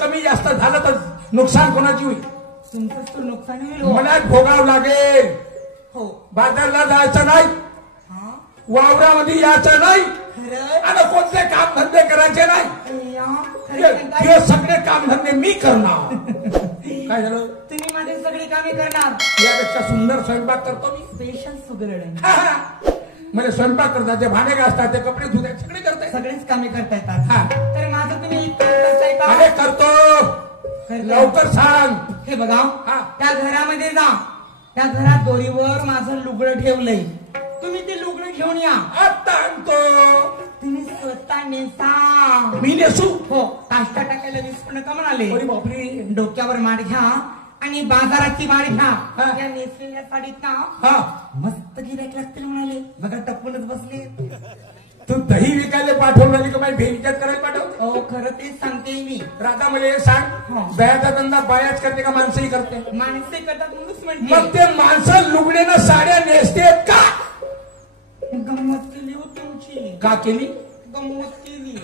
कमी जास्त झालं तर नुकसान कोणाची होईल? तुमचंच तर नुकसान होईल हो. मला भोगावं लागेल. हो बाजारला जायचं नाही, हा वावरामध्ये यायचं नाही, खरं आणि कोणते काम धंदे करायचे नाही. हे सगळे काम धंदे मी करणार. काय झालं? तुम्ही माझे सगळी कामे करणार. यापेक्षा सुंदर स्वयंपाक करतो मी. स्पेशल सुगरण म्हणजे स्वयंपाक करतात, ते भांडे घासतात, ते कपडे धुतात, सगळे करतात. सगळीच कामे करता येतात. हा. तर माझं तुम्ही करताय का? अरे करतो, लवकर सांग. हे बघा, हा. त्या घरामध्ये जा. त्या घरात दोरीवर माझं लुगडं ठेवलंय. तुम्ही ते लुगडं घेऊन या. आता आणतो. तुम्ही स्वतः नेसा. मी नेसू? हो. काष्टा टाकायला विसरू नका म्हणाले. अरे बापरे. डोक्यावर माठ घ्या आणि बाजाराची माठ घ्या. हा. त्या नेसलेल्या साडीत ना हा, मस्त गिऱ्हाईक लागतील म्हणाले. बघा टपूनच बसले. तू दही विकायला पाठवून राहिली का माझी भेट करायला पाठव? हो खरं तेच सांगते मी. राधा मला हे सांग, हो. दह्याचा धंदा बायाच करते का माणसंही करते? माणसे करतात म्हणूनच म्हणते. मग ते माणसं लुगडेनं साड्या नेसतेत का? गंमत केली हो तुमची. का केली? गंमत केली.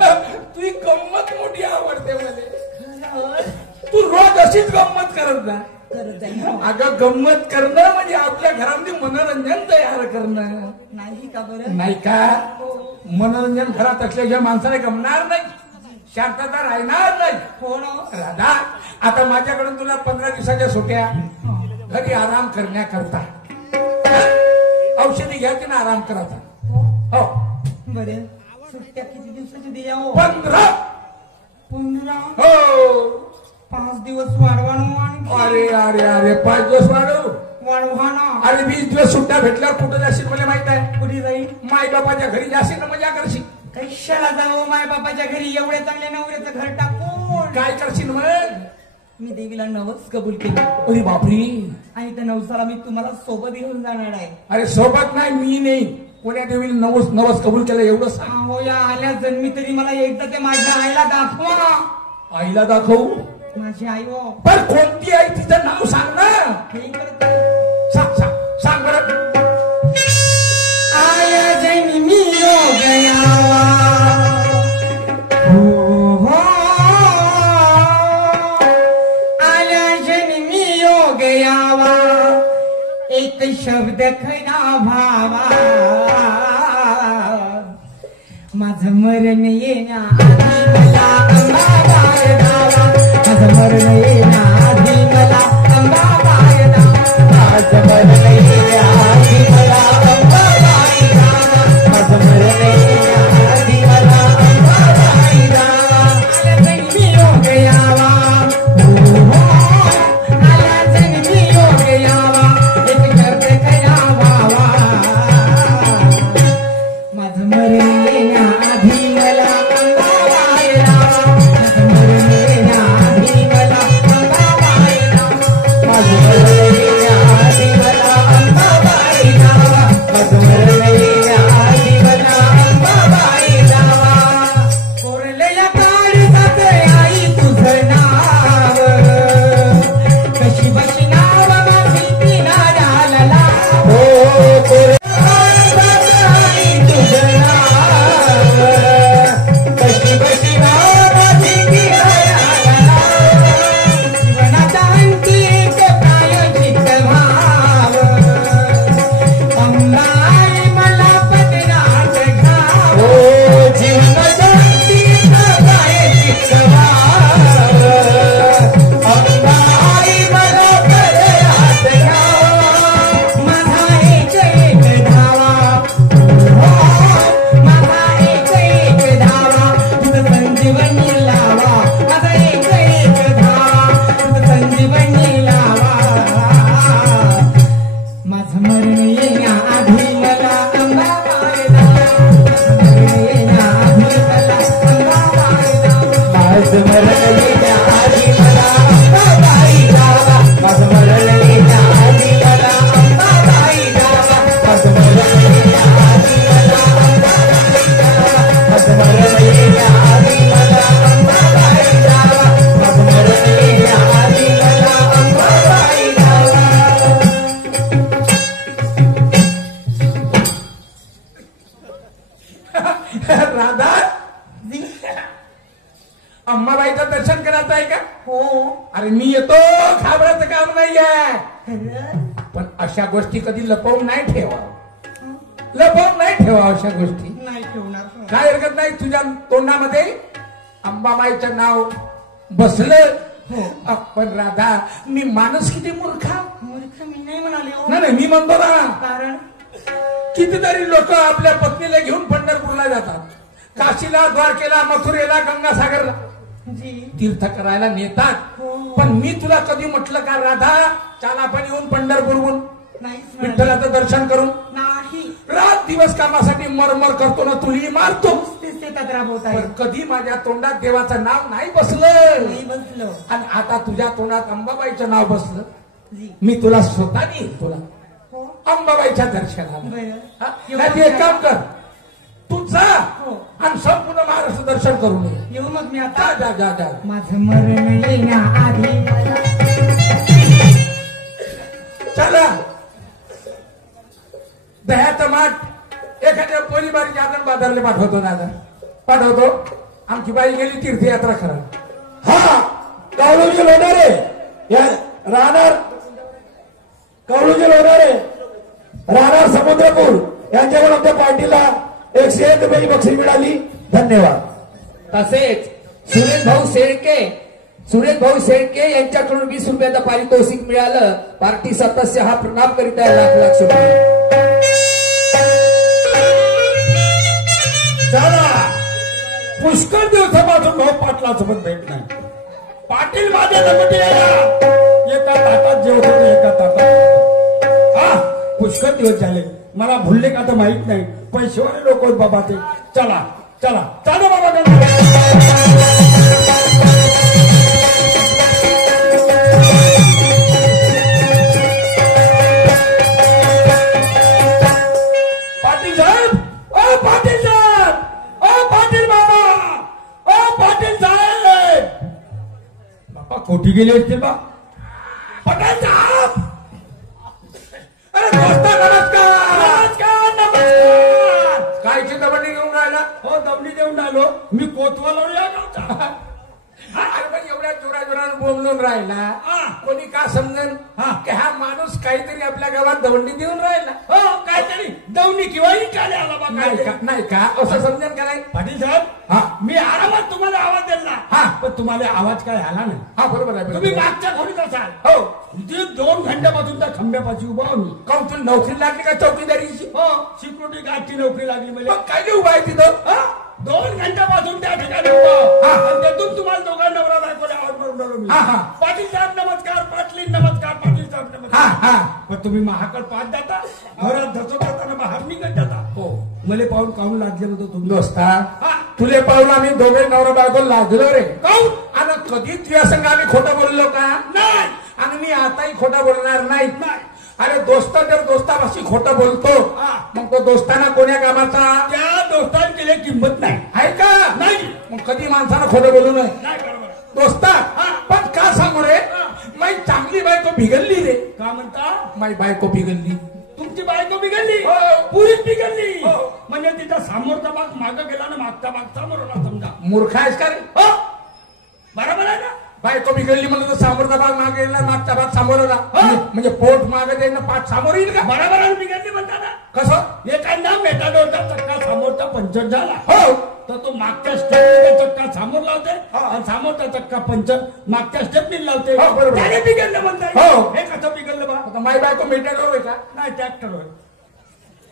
तुझी गंमत मोठी आवडते मला. खरं तू रोज अशीच गंमत करत जा. करत जाईल. अगं गंमत करणं म्हणजे आपल्या घरामध्ये मनोरंजन तयार करणं. नाही का बरं? नाही का? हो. मनोरंजन घरात असल्याशिवाय माणसाला गमणार नाही, शांतता राहणार नाही. हो ना. राधा, आता माझ्याकडून तुला 15 दिवसाच्या सुट्या, घरी आराम करण्याकरता. औषधी घ्यायची ना, आराम करायचा. हो. बरं, सुट्ट्या किती दिवसाची दिल्या हो? 15. 15. हो. 5 दिवस वाढवानो आणखी. अरे अरे अरे 5 दिवस वाढव. वाढवा ना. अरे 20 दिवस सुट्ट्या भेटल्यावर कुठं जाशील मला माहित आहे. कुठे जाईल? माय बापाच्या घरी जाशील ना, मजा करशील. कशाला जावं माय बापाच्या घरी एवढ्या चांगल्या नवऱ्याचं घर टाकून? काय करशील मग? मी देवीला नवस कबूल केली अरे बापरी. आणि त्या नवसाला मी तुम्हाला सोबत घेऊन जाणार आहे. अरे सोबत नाही, मी नाही, कोण्या देवीने नवस कबूल केलं एवढं सांग. हो, या आल्या जन्मी तरी मला एकदा ते माझ्या आईला दाखवा. आईला दाखवू? माझी आई हो. पण कोणती आई, तिचं नाव सांग ना. ठीक आहे. सांग सांग सांग बरं. आया जन्मी हो गया. हो आया जन्मी हो गया. एक शब्द खरा भावा. माझं मरण येण्याआधी मला अंबाबाई दावा. माझं मरण येण्याआधी मला अंबाबाई दावा. माझं मरण येण्याआधी मला अंबाबाई दावा. माझं मरण येण्याआधी मला अंबाबाई दावा. आला जन्मी हो गया वा. आला जन्मी हो गया वा. एक शब्द खरा भावा. माझं मरण येण्याआधी मला अंबाबाई दावा. माझं मरण येण्याआधी मला अंबाबाई दावा. माझं मरण येण्याआधी मला अंबाबाई दावा. माझं मरण येण्याआधी मला अंबाबाई दावा. कोरलेल्या काळजात आई तुझं नाव. कशी बशी नाव माझी किनाऱ्याला लाव. काळजात आई तुझं नाव. कशी बशी नाव माझी किनाऱ्याला लाव. जीवनाचा अंती एक प्रायोजित भाव. अंबाई मला पदरात घाव. जीवनाचा अंती एक प्रायोजित भाव. अंबाई मला पदरात घाव. माझा एक धावा. माझा एक धावा. तुझं संजीवनी लावा. माझा एक धावा. तुझं संजीवनी लावा. माझं मरण येण्याआधी मला अंबाबाई दावा. माझं मरण येण्याआधी मला अंबाबाई दावा. माझं मरण येण्याआधी मला अंबाबाई दावा. माझं मरण येण्याआधी मला अंबाबाई दावा. माझं मरण येण्याआधी मला अंबाबाई दावा. माझं मरण येण्याआधी मला अंबाबाई दावा. माझं मरण येण्याआधी मला अंबाबाई दावा. राधा, अंबाबाईचं दर्शन करा विश्वासाचा आहे का? हो. अरे मी येतो, घाबरायचं काम नाहीये. खरंच? पण अशा गोष्टी कधी लपवून नाही ठेवावं. लपवून नाही ठेवा अशा गोष्टी. नाही ठेवणार. काय हरकत नाही. तुझ्या तोंडामध्ये अंबाबाईचं नाव बसलं. हो. पण राधा, मी माणूस किती मूर्खा. मूर्ख मी नाही म्हणाले हो. नाही मी म्हणतो ना, कारण कितीतरी लोक आपल्या पत्नीला घेऊन पंढरपूरला जातात, काशीला, द्वारकेला, मथुरेला, गंगासागरला जी तीर्थ करायला नेतात. हो. पण मी तुला कधी म्हटलं का राधा, चाल आपण येऊन पंढरपूरहून नाहीच म्हणाले. विठ्ठलाचं दर्शन करून? नाही. रात दिवस कामासाठी मरमर करतो ना, तुली मारतो. तेच ते तक्रार होत आहे. पण कधी माझ्या तोंडात देवाचं नाव नाही बसलं. नाही बसलो. आणि आता तुझ्या तोंडात अंबाबाईचं नाव बसलं. जी मी तुला स्वतः नेईल तुला हो. अंबाबाईच्या दर्शनाला. बरं. हा? नाही एक काम कर, तू जा हो. आणि संपूर्ण महाराष्ट्र दर्शन करून ये. येऊ मग मी जा आता. जा जा जा. माझं मरण येण्याआधी चला, दह्याचं माठ एखाद्या पोलीबारीच्या आदर बाजारला पाठवतो दादा, पाठवतो. आमची बाई गेली तीर्थयात्रा करा. हा कौलूजी लोणारे या राहणार, कौलूजी लोणारे राहणार समुद्रपूर यांच्याकडून आमच्या पार्टीला 101 रुपयाची बक्षीस मिळाली. धन्यवाद. तसेच सुरेश भाऊ शेळके यांच्याकडून 20 रुपयाचं पारितोषिक मिळालं. पार्टी सदस्य हा प्रणाम करीत आहे. लाख लाख शुभेच्छा. चला, पुष्कळ दिवसापासून भाऊ पाटलासोबत भेट नाही. पाटील माझ्या लंगोटी एका ताटात जेवत होते, एका ताटात. हा पुष्कळ दिवस झाले, मला भुलले का तर माहित नाही. पैसेवाले लोक आहेत बाबा ते. चला चला चालू बाबा. पाटील साहेब, ओ पाटील साहेब, ओ पाटील बाबा, ओ पाटील साहेब. बाबा कोठी गेले असतील बा. पाटील साहेब, अरे दोस्ता, नमस्कार. नमस्कार नमस्कार. काय चिंतामणी घेऊन राहिला? हो दमडी देऊन आलो मी. कोतवाला या गावचा. अरे पण एवढ्या जोराजोरानं बोंबलून राहिला, हा. कोणी का समजन हा. की हा माणूस काहीतरी आपल्या गावात दवंडी देऊन राहिला? हो काहीतरी दवणी किंवा इकाले आला बा. नाही का, नाही का, असं समजन का नाही? पाटील साहेब, हा. मी आरामात तुम्हाला आवाज दिला. हा. पण तुम्हाला आवाज काय आला नाही. हा बरोबर आहे. तुम्ही बरोबर आहे. मागच्या खोलीत असाल. हो. इथे 2 घंट्यापासून त्या खंब्यापाशी उभा आहो मी. काऊन तुला नोकरी लागली का चौकीदारीची? हो सिक्युरिटी गार्डची नोकरी लागली मला. मग काय नाही उभा आहे तिथं? हा? 2 घंट्यापासून त्या ठिकाणी उभा. हा. आणि त्यातून तुम्हाला दोघांना नवरा बायकोला आवाज मारून राहिलो मी. हा, हा. पाटील साहेब नमस्कार, पाटली नमस्कार, पाटील साहेब हा नमस्कार. हा. पण तुम्ही महाकड पाच जाता, घरात धसत जाताना बाहेर निघत जाता. हो. मले पाहून काहून लागलं होतं तुम्ही. दोस्ता, हा. तुले पाहून आम्ही दोघे नवरा बायको लाजलो रे. काहून? आणि कधी तुझ्या संग आम्ही खोटं बोललो का? नाही. आणि मी आताही खोटं बोलणार नाही. नाही. अरे दोस्ता जर दोस्तापाशी खोटं बोलतो, हा. मग तो दोस्ताना कोण्या कामाचा त्या दोस्तांची तिला किंमत नाही. आहे का? नाही. मग कधी माणसानं खोटं बोलू नये. नाही बरोबर. दोस्ता, हा. पण का सांगू रे, माझी चांगली बायको बिघडली रे. का म्हणता? माझी बायको बिघडली. तुमची बायको बिघडली. हो. पुरीच बिघडली. हो. म्हणजे तिचा समोरचा भाग मागं गेला ना, मागचा भाग समोर आला समजा. मूर्ख आहेस का रे? हो बरोबर आहे ना. बायको बिघडली म्हणलं तर समोरचा भाग मागे येईल ना, मागचा भाग समोर आला. हा. म्हणजे पोट मागे जाईल ना, पाठ समोर येईल का? बरोबर आहे, बिघडली म्हणता ना. कसं? एखादा मेटाडोरचा चक्का समोरचा पंचर झाला, हो. तर तो मागच्या स्टेपनीचा चक्का समोर लावते हा. आणि समोरचा चक्का पंचर मागच्या स्टेपनी लावते. हो, बरोबर. त्याने बिघडलं म्हणतात. हो. हे कसं बिघडलं बा? आता माझी बायको मेटाडोर आहे का? नाही ट्रॅक्टर होय.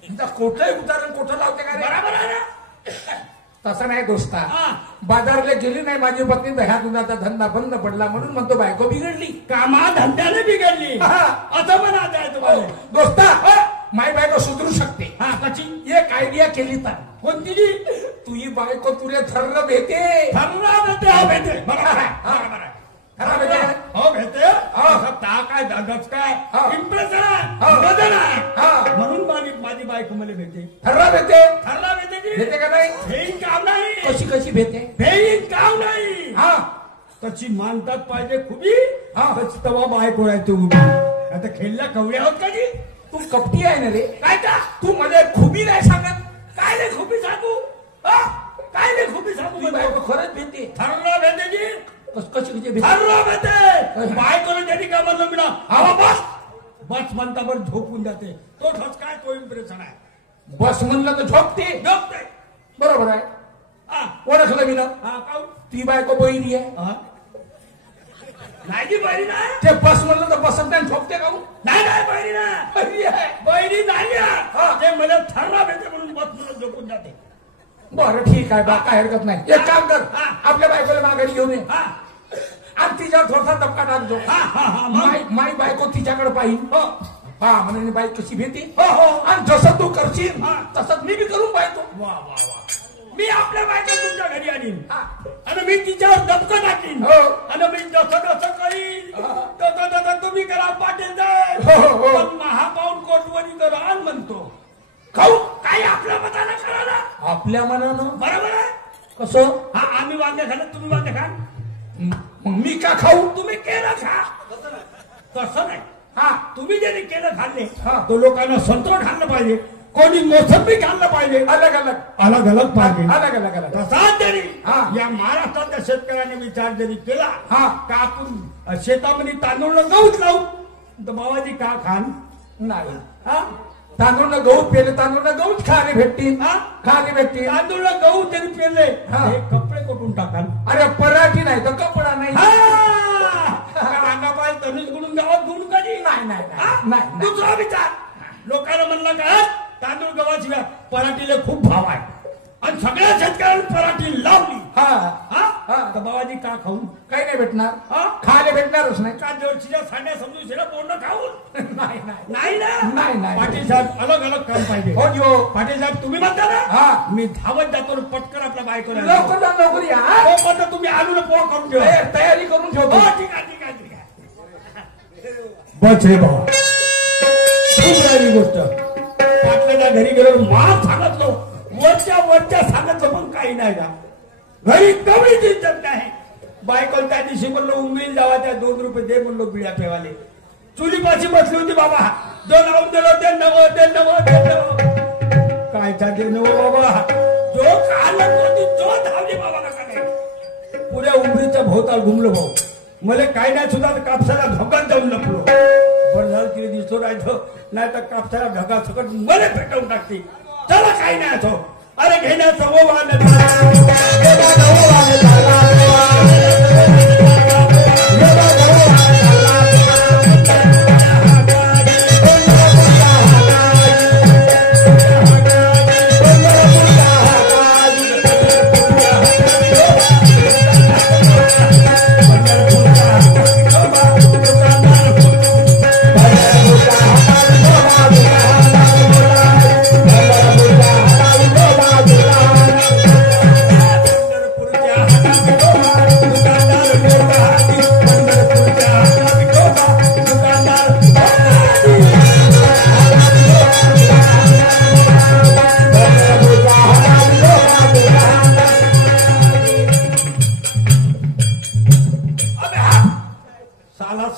तिचा कुठलंही उदाहरण कुठं लावते का रे? बरोबर आहे ना. तसं नाही दोस्ता. हा. बाजारला गेली नाही माझी पत्नी, तर ह्या दुधाचा धंदा बंद पडला म्हणून म्हणतो बायको बिघडली. कामा धंद्याने बिघडली हा. असं पण आता आहे तुम्हाला. दोस्ता, माई बायको सुधरू शकते. हा कशी? एक आयडिया केली तर. कोणती? तुझी बायको तुले थर्र भेटे. ठरला भेटे. हा भेटे. बरोबर आहे. हा, बरोबर आहे. थर्रा भेटे का? हो भेटे. हा. ताक आहे, दादाच काय हा. इम्प्रेशन आहे, हा. वजन आहे. हा. म्हणून माझी बायको मला भेटे. थर्रा भेटे. ठरला भेटे की भेटे का नाही? भेईन काम नाही. कशी कशी भेटे? भेईन काम नाही. हा. तशी मानतात पाहिजे खुबी. हा. तशी तवा बायको आहे तू उभी. आता खेळल्या कवड्या होत का जी? तू कपटी आहे ना रे. काय का? तू मला खुबी नाही सांगत. काय नाही खुबी सांगू? हा? काय नाही खुबी सांगू? तुझी बायको खरंच भेटे. ठरला भेटे जी. कशी भीती बायकोला त्यांनी काय म्हणलं मी हवा बस म्हणता बरं झोपून जाते तो काय तो इम्प्रेशन आहे बस म्हणलं तर झोपते झोपते बरोबर आहे हा ओळखलं मी ना हा काहून? ती बायको बहिरी आहे हा? नाही जी बहिरी नाही ते बस म्हणलं तर बसत नाही झोपते का नाही बहिरी ना बहिरी आहे बहिरी नाही हा. ते मला ठरला भेटते म्हणून बस म्हणून झोपून जाते बरं ठीक आहे बा काय हरकत नाही एक काम कर हा. आपल्या बायकोला माघारी घेऊन ये हा आणि तिच्यावर थोडासा धक्का टाकतो मग? माई बायको तिच्याकडे पाहिजे हा म्हणे बाई कशी भीती हो. आणि जसं तू करशील हा. तसंच मी बी करून पाहतो वा वा वा मी आपल्या बायका तुमच्या घरी आणीन हा. आणि मी तिच्यावर धपकं टाकीन हो. आणि मी जसं करीन तसं तुम्ही करा पाटील हो. पण महापाऊन कोटवणी करा आणि म्हणतो खाऊ काही आपल्या मतानं करा ना आपल्या मनानं बरोबर आहे कसं हा आम्ही वांगे खाल्लं तुम्ही वांगे खा मग मी का खाऊ तुम्ही केलं खा तसं नाही हा तुम्ही ज्यांनी केलं खाल्ले हा. तो लोकांना संतोष खाल्लं पाहिजे कोणी मोसंबी खाल्लं पाहिजे अलग अलग अलग अलग पाहिजे अलग अलग अलग तसाच जरी हा. या महाराष्ट्रातल्या शेतकऱ्याने विचार जरी केला हा. का आपण शेतामध्ये तांदूळ गहूच लावू तर बाबाजी का खान नाही हा तांदूळ गहू पेले तांदूळ गहूच खाणे भेटतील हा? खाणे भेटतील तांदूळ गहू जरी पेरले हा. हे कपडे कुठून टाकाल अरे पराठी नाही तर कपडा नाही अंगापाय तनुज गुडून गावात गुण कधी नाही, नाही, हा? नाही. दुसरा विचार लोकांना म्हणलं का तांदूळ गव्हाशिवाय पराठीला खूप भाव आहे आणि सगळ्या शेतकऱ्यांनी पराठी लावली हा हा तर बाबाजी का खाऊन काही नाही भेटणार हा? खायला भेटणारच नाही का जर्सीच्या साड्या समजून शिरा बोलणं खाऊन नाही नाही नाही नाही, ना नाही. पाटील साहेब अलग अलग काम पाहिजे हो जो पाटील साहेब तुम्ही म्हणता ना हा. मी धावत जातो पटकन आपल्या बायकोला लवकर जा लवकर या हा? हो, पण तुम्ही आलूला पोळ करून ठेवा तयारी करून ठेवतो हो, ठीक आहे बस रे बाबा खूप राहिली गोष्ट पाटलाच्या घरी गेलो माफ सांगितलो वरच्या सांगितलं पण काही नाही का घरी कमी चिंतत नाही बायकोला त्या दिवशी म्हणलो उमेल जावा त्या 2 रुपये दे म्हणलो बिड्या पेवाले चुलीपाशी बसली होती बाबा जो लावून दिलो ते नवं काय चालते नवं बाबा जो कालत होती जो धावली बाबा नका नाही पुऱ्या उमरीच्या भोवताल घुमलो भाऊ मला काही नाही सुद्धा कापसाला धोकात जाऊन लपलो बरं झालं तिने दिसतो राहायचं नाही तर कापसाला ढगा सकट मला पेटवून टाकते चला काही नाही असो अरे घेण्याचं वो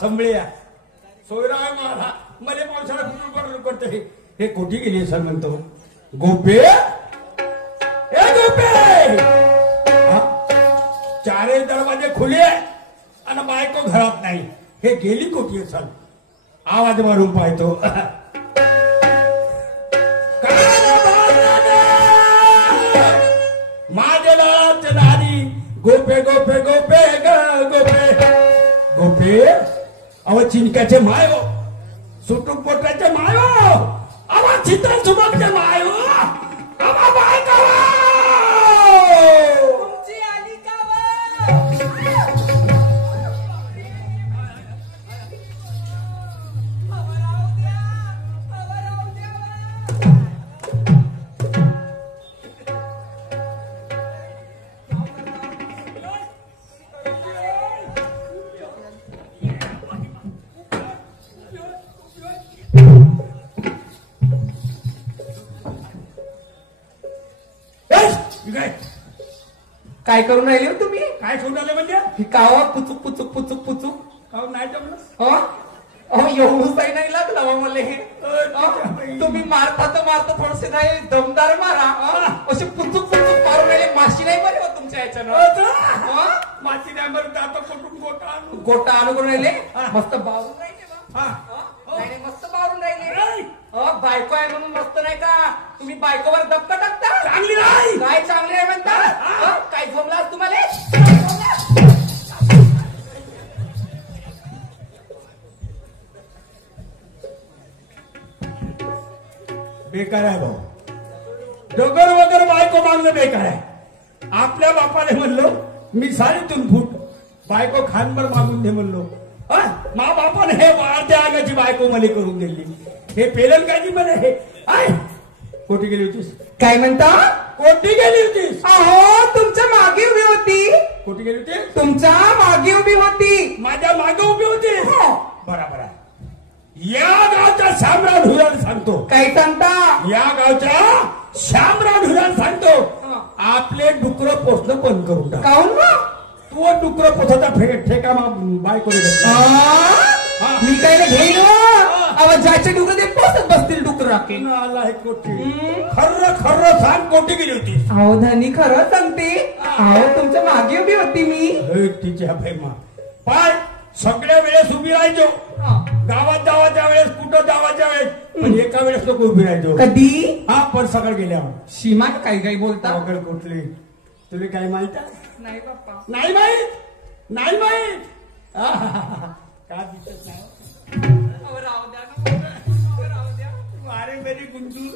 संभळ्या सोयराय मला मध्ये पावसाळा कुठून करते हे कोठी गेली सर म्हणतो गोपे ए गोपे हा? चारही दरवाजे खुले आणि बायको घरात नाही हे गेली कोठी सर आवाज मारून पाहतो माझ्या नाच नारी गोपे गोपे गोपे ग गोपे गोपे अव चिंकाचे मायो सुटूक पोटाचे मायो अव चित्र सुबकचे मायो अव बायका तुमची आली का काय करून राहिले हो तुम्ही काय सोडाले म्हणजे ही कावा पुचुक पुचुक पुचुक पुचुक काहून नाही जमलं हो अहो एवढंच नाही लागला हो मला हे. तुम्ही मारता तर मारता थोडसे नाही दमदार मारा. असे पुचूक पुचूक मारून राहिले माशी नाही बरे हो तुमच्या याच्यानं. माती नाही बरं आता कुठून गोटा आणू. गोटा आणून राहिले मस्त बावरून राहिले बा. नाही नाही, मस्त बावरून राहिले. बायको आहे म्हणून मस्त नाही का तुम्ही बायकोवर दबका टाकता. चांगली नाही काय चांगले आहे म्हणता. काय झोमला तुम्हाला. बेकार आहे भाऊ. डगर वगैरे बायको मागणं बेकार आहे. आपल्या बापाने म्हणलो मी 3.5 फूट बायको खानभर मागून दे म्हणलो. मा बापाने हे अर्ध्या आगाची बायको मला करून दिली. हे पेलन काय म्हणे हे. कोठी गेली होतीस. काय म्हणता. कोठी गेली होतीस. अहो तुमच्या मागे उभी होती. कोठी गेली होती. तुमच्या मागे उभी होती. माझ्या मागे उभी होती. बरोबर आहे. या गावच्या शामराव ढुराला सांगतो. काय सांगता. या गावच्या शामराव ढुराला सांगतो आपले डुकरं पोचणं बंद करून टाक. काऊन मग. तू डुकरं पोचाचा ठेका बायको मी काय घेईन. अहो ज्याचे डुकर ते पोचत बसतील डुकर. आला आहे कोठी. खर्र खर्र सांग कोठी गेली होती. अहो धनी खरं सांगते. अहो तुमच्या मागे उभी होती मी. तिच्या भैमा पाय सगळ्या वेळेस उभी राहायचो. गावात जावाच्या वेळेस कुठं जावाच्या वेळेस पण एका वेळेस नको उभी राहायचो. कधी. पण सकाळ गेल्यावर. सीमा काही काही बोलता. सकाळ कुठली तुला काय माहित आहे. नाही बाप्पा. नाही माहित. नाही माहित. का दिसत नाही. राहू द्या ना. राहू द्या. वारे मेरी गुंडू.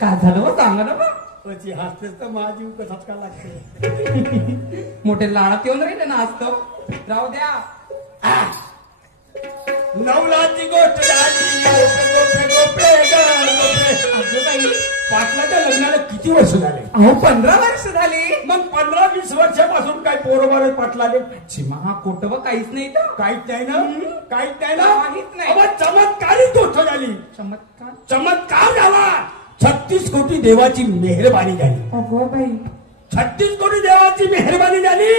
काय झालं हो सांगा ना. हसतेच तर माझी कसाच का लागते. मोठे लाडात येऊन राहिले ना आज तो. राहू द्या. नवलाची गोष्ट झाली. पाटलाच्या लग्नाला किती वर्ष झाले. अहो 15 वर्ष झाली. मग 15-20 वर्षापासून काय पोरं पाटलाले. सीमा हा खोटं काहीच नाही तर. काहीच नाही ना. काहीच नाही ना. काहीच नाही. अहो, चमत्कारिक गोष्ट झाली. चमत्कार. चमत्कार झाला. 36 कोटी देवाची मेहरबानी झाली. अगो बाई. 36 कोटी देवाची मेहरबानी झाली.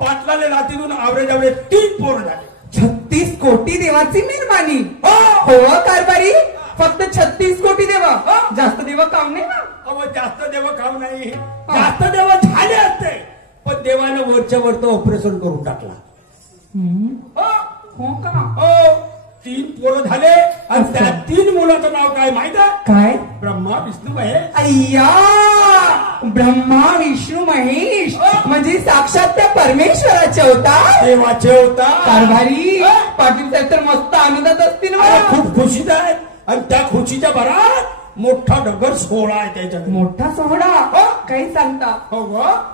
पाटलाले रात्रीतून आवरे 3 पोरं झाले. 36 कोटी देवाची मेहरबानी. हो हो कारभारी. फक्त 36 कोटी देवा. जास्त देवा काम नाही ना. अहो जास्त देव खाऊ नाही. जास्त देव झाले असते पण देवानं वरच्या वर ऑपरेशन करून टाकला. हो का. हो 3 पोरं झाले आणि त्या 3 मुलाचं नाव काय माहित आहे. काय. ब्रह्मा विष्णू महेश. अय्या ब्रह्मा विष्णू महेश म्हणजे साक्षात त्या परमेश्वराचे अवतार. देवाचे होता. कारभारी. पाटील साहेब तर मस्त आनंदात असतील. खूप खुशीत आहेत आणि त्या खुशीच्या भरात मोठा डगर सोहळा आहे त्याच्यात. मोठा सोहळा. काही सांगता. हो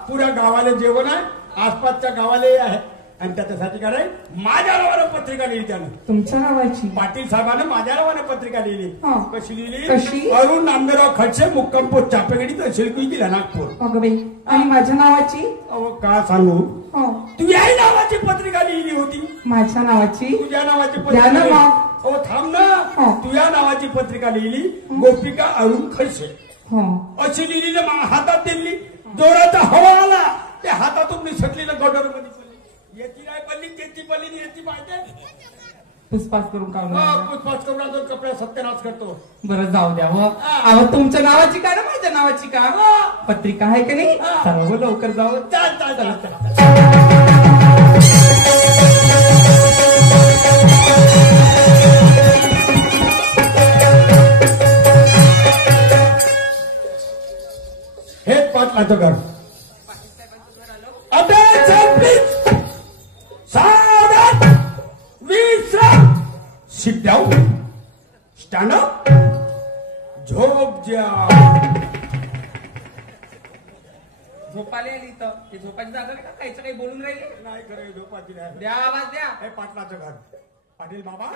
पुऱ्या गावाला जेवण आहे. आसपासच्या गावालाही आहे आणि त्याच्यासाठी काय माझ्या नावानं पत्रिका लिहिली त्यानं. तुमच्या नावाची. पाटील साहेबांना माझ्या नावानं पत्रिका लिहिली. कशी लिहिली. कशी. अरुण नामदेवराव खडसे मुक्काम पोस्ट चापेगडी तहसील जिल्हा नागपूर. अगं बाई. आणि माझ्या नावाची. अहो का सांगू. तुझ्याही नावाची पत्रिका लिहिली होती. माझ्या नावाची. तुझ्या नावाची द्या ना पत्रिका. मग. अहो थांब ना. तुझ्या नावाची पत्रिका लिहिली गोपिका अरुण खडसे अशी लिहिली ना. हातात दिली. जोराचा हवा आला त्या हातातून निसटलेलं गडर मध्ये पडली. याची नाही पडली त्याची पडली याची माहिती. पुष्पास करून का. पुष्पास करून जो कपड्या सत्यानाश करतो. बरं जाऊ द्या. अहो तुमच्या नावाची का ना माझ्या नावाची का. पत्रिका आहे का नाही. सर्व लवकर जाऊ. चाल. हेच पाटलाचं घर. Sit down. Stand up. झोप जा. झोपाले आली तर ते झोपाची जागा नाही का. खायचं काही बोलून राहिले. नाही खरं झोपाची नाही. द्या आवाज द्या. हे पाटलाचं घर. पाटील बाबा